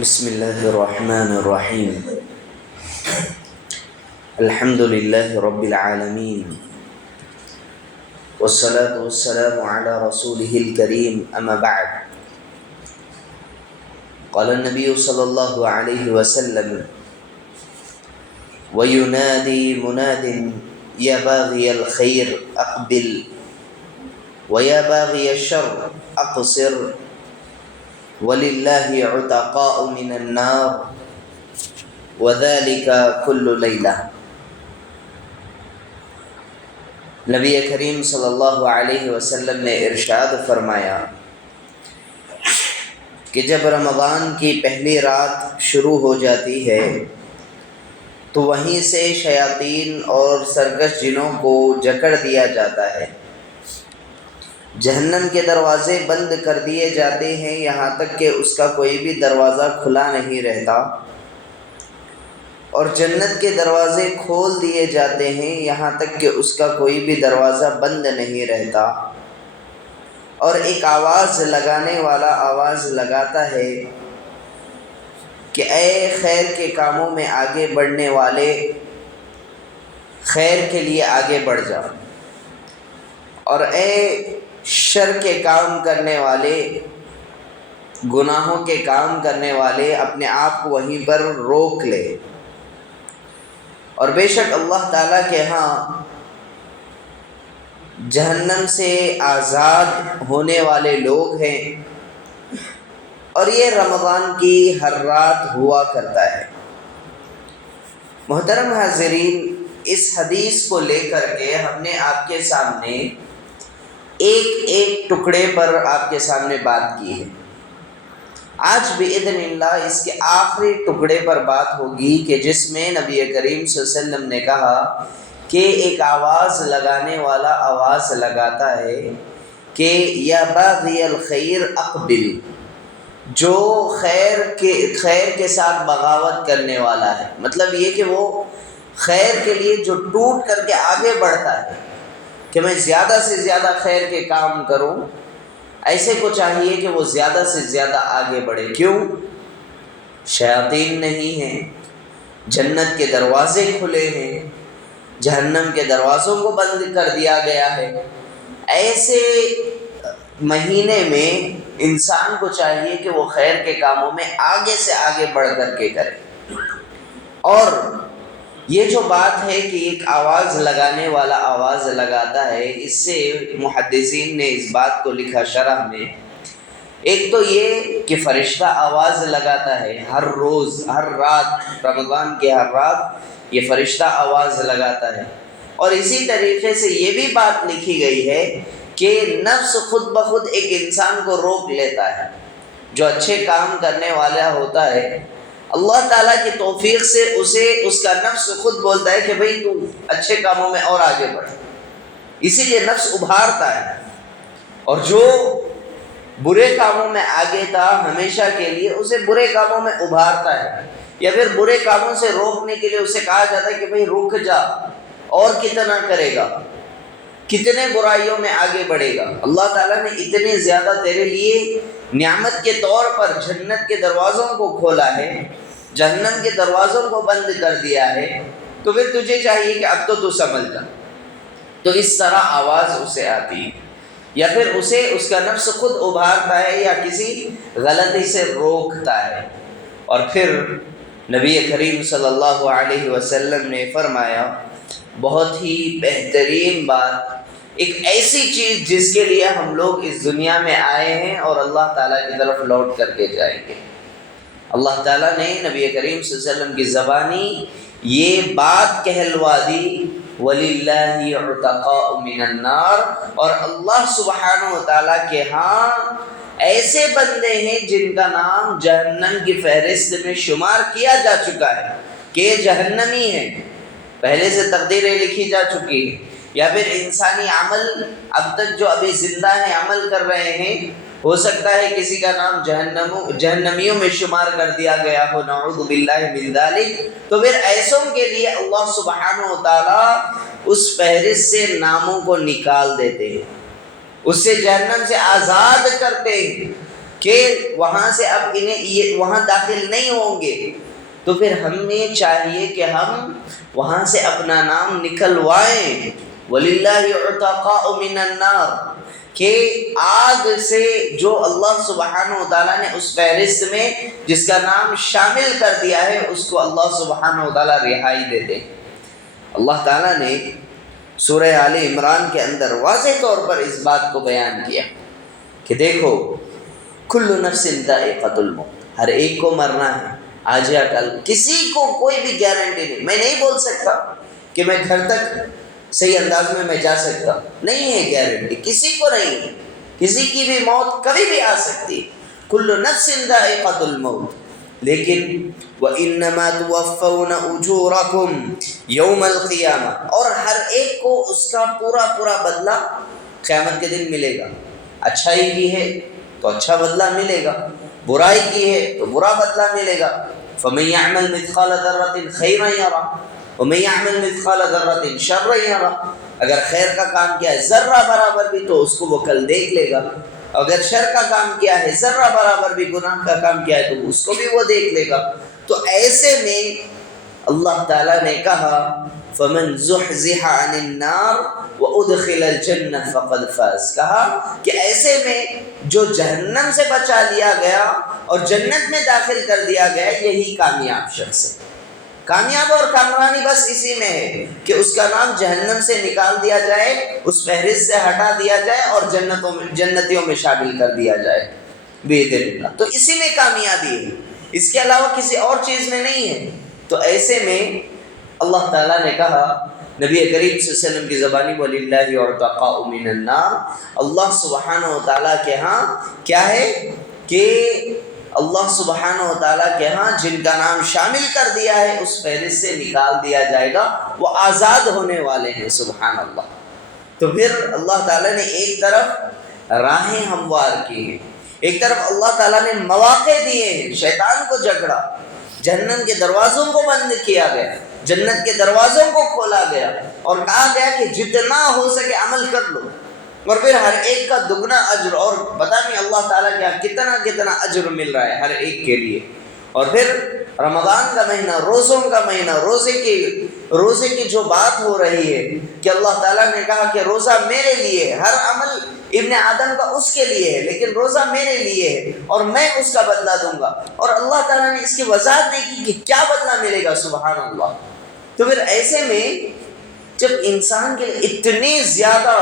بسم الله الرحمن الرحيم. الحمد لله رب العالمين، والصلاة والسلام على رسوله الكريم. أما بعد، قال النبي صلى الله عليه وسلم: وينادي مناد يا باغي الخير أقبل ويا باغي الشر أقصر وَلِلَّهِ عُتَقَاءُ مِنَ النَّارِ وَذَلِكَ كُلُّ لَيْلَةٍ۔ نبی کریم صلی اللہ علیہ وسلم نے ارشاد فرمایا کہ جب رمضان کی پہلی رات شروع ہو جاتی ہے تو وہیں سے شیاطین اور سرکش جنوں کو جکڑ دیا جاتا ہے، جہنم کے دروازے بند کر دیے جاتے ہیں یہاں تک کہ اس کا کوئی بھی دروازہ کھلا نہیں رہتا، اور جنت کے دروازے کھول دیے جاتے ہیں یہاں تک کہ اس کا کوئی بھی دروازہ بند نہیں رہتا، اور ایک آواز لگانے والا آواز لگاتا ہے کہ اے خیر کے کاموں میں آگے بڑھنے والے، خیر کے لیے آگے بڑھ جا، اور اے شر کے کام کرنے والے، گناہوں کے کام کرنے والے، اپنے آپ کو وہیں پر روک لے۔ اور بے شک اللہ تعالیٰ کے ہاں جہنم سے آزاد ہونے والے لوگ ہیں، اور یہ رمضان کی ہر رات ہوا کرتا ہے۔ محترم حاضرین، اس حدیث کو لے کر کے ہم نے آپ کے سامنے ایک ایک ٹکڑے پر آپ کے سامنے بات کی ہے۔ آج باذن اللہ اس کے آخری ٹکڑے پر بات ہوگی کہ جس میں نبی کریم صلی اللہ علیہ وسلم نے کہا کہ ایک آواز لگانے والا آواز لگاتا ہے کہ یا باغی الخیر اقبل، جو خیر کے ساتھ بغاوت کرنے والا ہے، مطلب یہ کہ وہ خیر کے لیے جو ٹوٹ کر کے آگے بڑھتا ہے کہ میں زیادہ سے زیادہ خیر کے کام کروں، ایسے کو چاہیے کہ وہ زیادہ سے زیادہ آگے بڑھے۔ کیوں؟ شیاطین نہیں ہیں، جنت کے دروازے کھلے ہیں، جہنم کے دروازوں کو بند کر دیا گیا ہے۔ ایسے مہینے میں انسان کو چاہیے کہ وہ خیر کے کاموں میں آگے سے آگے بڑھ کر کے کرے۔ اور یہ جو بات ہے کہ ایک آواز لگانے والا آواز لگاتا ہے، اس سے محدثین نے اس بات کو لکھا شرح میں، ایک تو یہ کہ فرشتہ آواز لگاتا ہے ہر روز، ہر رات، رمضان کی ہر رات یہ فرشتہ آواز لگاتا ہے، اور اسی طریقے سے یہ بھی بات لکھی گئی ہے کہ نفس خود بخود ایک انسان کو روک لیتا ہے، جو اچھے کام کرنے والا ہوتا ہے، اللہ تعالیٰ کی توفیق سے اسے اس کا نفس خود بولتا ہے کہ بھئی تو اچھے کاموں میں اور آگے بڑھ، اسی لیے نفس ابھارتا ہے، اور جو برے کاموں میں آگے تھا ہمیشہ کے لیے اسے برے کاموں میں ابھارتا ہے، یا پھر برے کاموں سے روکنے کے لیے اسے کہا جاتا ہے کہ بھئی رک جا، اور کتنا کرے گا، کتنے برائیوں میں آگے بڑھے گا۔ اللہ تعالیٰ نے اتنی زیادہ تیرے لیے نعمت کے طور پر جنت کے دروازوں کو کھولا ہے، جہنم کے دروازوں کو بند کر دیا ہے، تو پھر تجھے چاہیے کہ اب تو سمجھ جا۔ تو اس طرح آواز اسے آتی ہے، یا پھر اسے اس کا نفس خود ابھارتا ہے یا کسی غلطی سے روکتا ہے۔ اور پھر نبی کریم صلی اللہ علیہ وسلم نے فرمایا بہت ہی بہترین بات، ایک ایسی چیز جس کے لیے ہم لوگ اس دنیا میں آئے ہیں اور اللہ تعالیٰ کی طرف لوٹ کر کے جائیں گے۔ اللہ تعالیٰ نے نبی کریم صلی اللہ علیہ وسلم کی زبانی یہ بات کہلوا دی، وَلِلَّهِ عُتَقَاءُ مِنَ النَّارِ، اور اللہ سبحانہ وتعالیٰ کے ہاں ایسے بندے ہیں جن کا نام جہنم کی فہرست میں شمار کیا جا چکا ہے کہ یہ جہنمی ہیں، پہلے سے تقدیریں لکھی جا چکی ہیں، یا پھر انسانی عمل اب تک جو ابھی زندہ ہیں عمل کر رہے ہیں، ہو سکتا ہے کسی کا نام جہنمیوں میں شمار کر دیا گیا ہو، نعوذ باللہ من ذالک۔ تو پھر ایسوں کے لیے اللہ سبحانہ وتعالیٰ اس فہرست سے ناموں کو نکال دیتے ہیں، اس سے جہنم سے آزاد کرتے ہیں، کہ وہاں سے اب انہیں یہ وہاں داخل نہیں ہوں گے، تو پھر ہمیں چاہیے کہ ہم وہاں سے اپنا نام نکلوائیں۔ وَلِلَّهِ عُتَقَاءُ مِنَ النَّارِ، کہ آگ سے جو اللہ سبحانہ و تعالیٰ نے اس فہرست میں جس کا نام شامل کر دیا ہے، اس کو اللہ سبحانہ و تعالیٰ رہائی دے دے۔ اللہ تعالیٰ نے سورہ آل عمران کے اندر واضح طور پر اس بات کو بیان کیا کہ دیکھو کل نفس ذائقۃ الموت، ہر ایک کو مرنا ہے، آج یا کل، کسی کو کوئی بھی گارنٹی نہیں۔ میں نہیں بول سکتا کہ میں گھر تک صحیح انداز میں جا سکتا، نہیں ہے گارنٹی، کسی کو نہیں ہے، کسی کی بھی موت کبھی بھی آ سکتی، کل نفس ذائقۃ الموت، لیکن وَإِنَّمَا تُوَفَّوْنَ أُجُورَكُمْ يَوْمَ الْقِيَامَةِ، اور ہر ایک کو اس کا پورا بدلہ قیامت کے دن ملے گا۔ اچھائی کی ہے تو اچھا بدلہ ملے گا، برائی کی ہے تو برا بدلہ ملے گا۔ فَمَن يَعْمَلْ مِثْقَالَ ذَرَّةٍ خَيْرًا يَرَهُ وَمَن يَعْمَلْ مِثْقَالَ ذَرَّةٍ شَرًّا يَرَهُ، اگر خیر کا کام کیا ہے ذرہ برابر بھی تو اس کو وہ کل دیکھ لے گا، اگر شر کا کام کیا ہے ذرہ برابر بھی گناہ کا کام کیا ہے تو اس کو بھی وہ دیکھ لے گا۔ تو ایسے میں اللہ تعالیٰ نے کہا فَمَن زُحْزِحَ عَنِ النَّارِ وَأُدْخِلَ الْجَنَّةَ فَقَدْ فَازَ، کہا کہ ایسے میں جو جہنم سے بچا لیا گیا اور جنت میں داخل کر دیا گیا، یہی کامیاب شخص ہے۔ کامیاب اور کامرانی بس اسی میں ہے کہ اس کا نام جہنم سے نکال دیا جائے، اس فہرست سے ہٹا دیا جائے اور جنتیوں میں شامل کر دیا جائے بِإِذْنِ اللہ۔ تو اسی میں کامیابی ہے، اس کے علاوہ کسی اور چیز میں نہیں ہے۔ تو ایسے میں اللہ تعالیٰ نے کہا نبی کریم صلی اللہ علیہ وسلم کی زبانی وَلِلَّهِ عُتَقَاءُ مِنَ النَّارِ، اللہ سبحانہ و تعالیٰ کے ہاں کیا ہے کہ اللہ سبحانہ و تعالیٰ کے ہاں جن کا نام شامل کر دیا ہے اس فہرست سے نکال دیا جائے گا، وہ آزاد ہونے والے ہیں، سبحان اللہ۔ تو پھر اللہ تعالیٰ نے ایک طرف راہیں ہموار کی ہیں، ایک طرف اللہ تعالیٰ نے مواقع دیے ہیں، شیطان کو جکڑا، جہنم کے دروازوں کو بند کیا گیا، جنت کے دروازوں کو کھولا گیا اور کہا گیا کہ جتنا ہو سکے عمل کر لو، اور پھر ہر ایک کا دگنا اجر، اور پتہ نہیں اللہ تعالیٰ کیا کتنا اجر مل رہا ہے ہر ایک کے لیے۔ اور پھر رمضان کا مہینہ، روزوں کا مہینہ، روزے کی جو بات ہو رہی ہے کہ اللہ تعالیٰ نے کہا کہ روزہ میرے لیے ہے، ہر عمل ابن آدم کا اس کے لیے ہے لیکن روزہ میرے لیے ہے اور میں اس کا بدلہ دوں گا، اور اللہ تعالیٰ نے اس کی وضاحت نہیں کی کہ کیا بدلہ ملے گا، سبحان اللہ۔ تو پھر ایسے میں جب انسان کے لیے اتنی زیادہ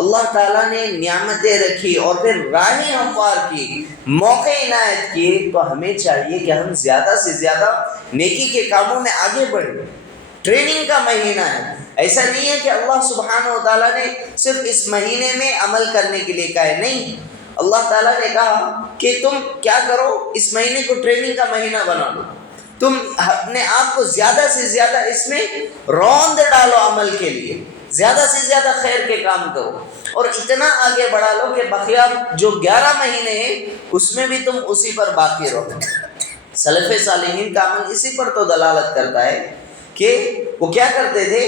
اللہ تعالیٰ نے نعمتیں رکھی اور پھر راہیں ہموار کی، موقع عنایت کیے، تو ہمیں چاہیے کہ ہم زیادہ سے زیادہ نیکی کے کاموں میں آگے بڑھیں۔ ٹریننگ کا مہینہ ہے، ایسا نہیں ہے کہ اللہ سبحانہ و تعالیٰ نے صرف اس مہینے میں عمل کرنے کے لیے کہا ہے، نہیں، اللہ تعالیٰ نے کہا کہ تم کیا کرو، اس مہینے کو ٹریننگ کا مہینہ بنا لو، تم اپنے آپ کو زیادہ سے زیادہ اس میں روند ڈالو عمل کے لیے، زیادہ سے زیادہ خیر کے کام کرو، اور اتنا آگے بڑھا لو کہ بقیہ جو 11 مہینے ہیں اس میں بھی تم اسی پر باقی رہو۔ سلف صالحین کا عمل اسی پر تو دلالت کرتا ہے کہ وہ کیا کرتے تھے،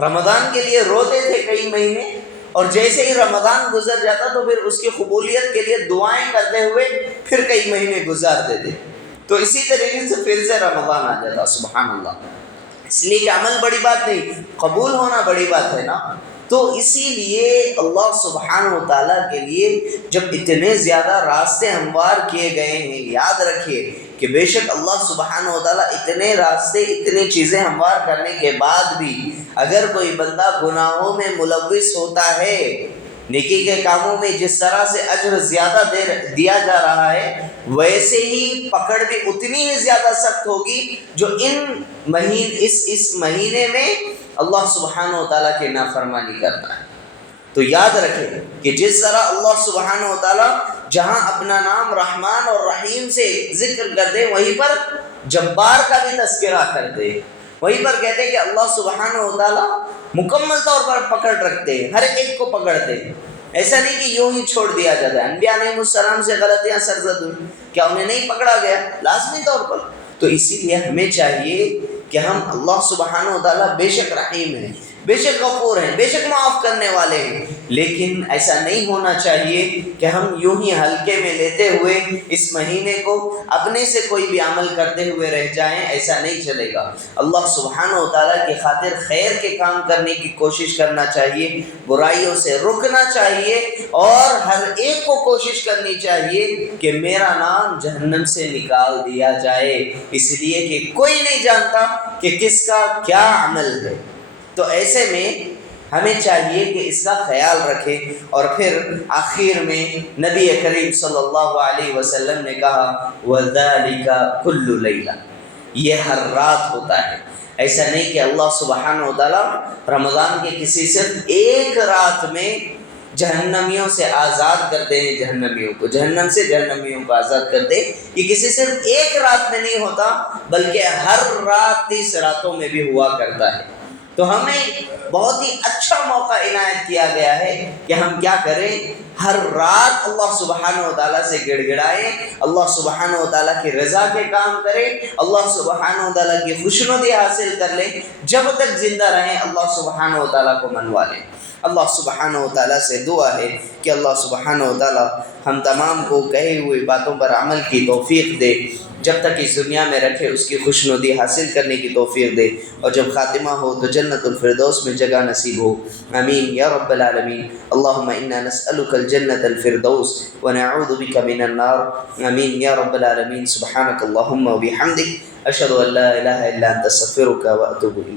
رمضان کے لیے روتے تھے کئی مہینے، اور جیسے ہی رمضان گزر جاتا تو پھر اس کی قبولیت کے لیے دعائیں کرتے ہوئے پھر کئی مہینے گزارتے تھے، تو اسی طریقے سے پھر سے رمضان آ جاتا، سبحان اللہ۔ اس لیے کہ عمل بڑی بات نہیں، قبول ہونا بڑی بات ہے نا۔ تو اسی لیے اللہ سبحانہ و تعالیٰ کے لیے جب اتنے زیادہ راستے ہموار کیے گئے ہیں، یاد رکھیے کہ بے شک اللہ سبحانہ و تعالیٰ اتنے راستے، اتنی چیزیں ہموار کرنے کے بعد بھی اگر کوئی بندہ گناہوں میں ملوث ہوتا ہے، نیکی کے کاموں میں جس طرح سے اجر زیادہ دیا جا رہا ہے، ویسے ہی پکڑ بھی اتنی ہی زیادہ سخت ہوگی جو اس مہینے میں اللہ سبحانہ و تعالیٰ کی نافرمانی کرتا ہے۔ تو یاد رکھیں کہ جس طرح اللہ سبحانہ و تعالیٰ جہاں اپنا نام رحمان اور رحیم سے ذکر کرتے ہیں، وہیں پر جبار کا بھی تذکرہ کرتے ہیں، وہیں پر کہتے ہیں کہ اللہ سبحانہ و تعالیٰ مکمل طور پر پکڑ رکھتے ہیں، ہر ایک کو پکڑتے ہیں، ایسا نہیں کہ یوں ہی چھوڑ دیا جاتا ہے۔ انبیاء علیہ السلام سے غلطیاں سرزد ہوئی، کیا انہیں نہیں پکڑا گیا؟ لازمی طور پر۔ تو اسی لیے ہمیں چاہیے کہ ہم اللہ سبحانہ و تعالیٰ بے شک رحیم ہے، بے شک غفور ہیں، بے شک معاف کرنے والے ہیں. لیکن ایسا نہیں ہونا چاہیے کہ ہم یوں ہی ہلکے میں لیتے ہوئے اس مہینے کو اپنے سے کوئی بھی عمل کرتے ہوئے رہ جائیں. ایسا نہیں چلے گا. اللہ سبحانہ و تعالیٰ کی خاطر خیر کے کام کرنے کی کوشش کرنا چاہیے، برائیوں سے رکنا چاہیے، اور ہر ایک کو کوشش کرنی چاہیے کہ میرا نام جہنم سے نکال دیا جائے، اس لیے کہ کوئی نہیں جانتا کہ کس کا کیا عمل ہے. تو ایسے میں ہمیں چاہیے کہ اس کا خیال رکھیں. اور پھر آخر میں نبی کریم صلی اللہ علیہ وسلم نے کہا وَذَلِكَ كُلُّ لَيْلَةٍ، یہ ہر رات ہوتا ہے. ایسا نہیں کہ اللہ سبحانہ و تعالیٰ رمضان کے کسی صرف ایک رات میں جہنمیوں سے آزاد کرتے ہیں، جہنمیوں کو جہنم سے جہنمیوں کو آزاد کرتے. یہ کسی صرف ایک رات میں نہیں ہوتا، بلکہ ہر رات 30 راتوں میں بھی ہوا کرتا ہے. تو ہمیں بہت ہی اچھا موقع عنایت کیا گیا ہے کہ ہم کیا کریں، ہر رات اللہ سبحانہ و تعالیٰ سے گڑ گڑائیں، اللہ سبحانہ و تعالیٰ کی رضا کے کام کریں، اللہ سبحانہ و تعالیٰ کی خوشنودی حاصل کر لیں. جب تک زندہ رہیں اللہ سبحانہ و تعالیٰ کو منوا لیں. اللہ سبحانہ و تعالیٰ سے دعا ہے کہ اللہ سبحانہ و تعالیٰ ہم تمام کو کہی ہوئی باتوں پر عمل کی توفیق دے، جب تک اس دنیا میں رکھے اس کی خوشنودی حاصل کرنے کی توفیق دے، اور جب خاتمہ ہو تو جنت الفردوس میں جگہ نصیب ہو. آمین یا رب العالمین. اللہم انا نسألک الجنت الفردوس ونعوذ بک من النار. آمین یا رب العالمین. سبحانک اللہم و بحمدک، اشہد ان لا الہ الا انت استغفرک و اتوب الیک.